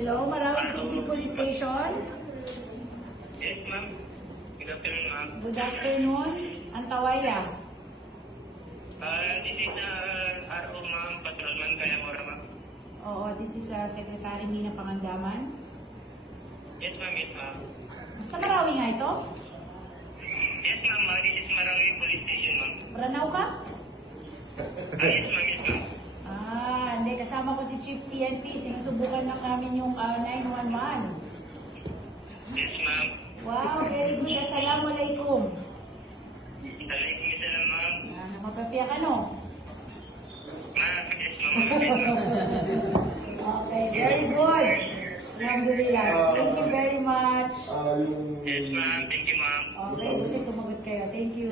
Hello, Marawi City Police Station. Yes, ma'am. Good afternoon, ma'am. Good afternoon. Antawaya. This is RO, ma'am. Patrolman Kayamora, ma'am. Oo, this is Secretary Mina Pangandaman. Yes, ma'am. Yes, ma'am. Sa Marawi nga ito? Yes, ma'am. This is Marawi Police Station, ma'am. Ranao ka? Yes, ma'am. Yes, ma'am. Hindi. Kasama ko si Chief PNP. Sinusubukan na namin yung 911. Yes, ma'am. Wow, very good. Assalamualaikum. Alaikum salam, ma'am. Napapapiya ka, no? Ma'am, yes, ma'am. Yes, ma'am. Okay, very good. Alhamdulillah. Thank you very much. Yes, ma'am. Thank you, ma'am. Okay, buti sumagot kayo. Thank you.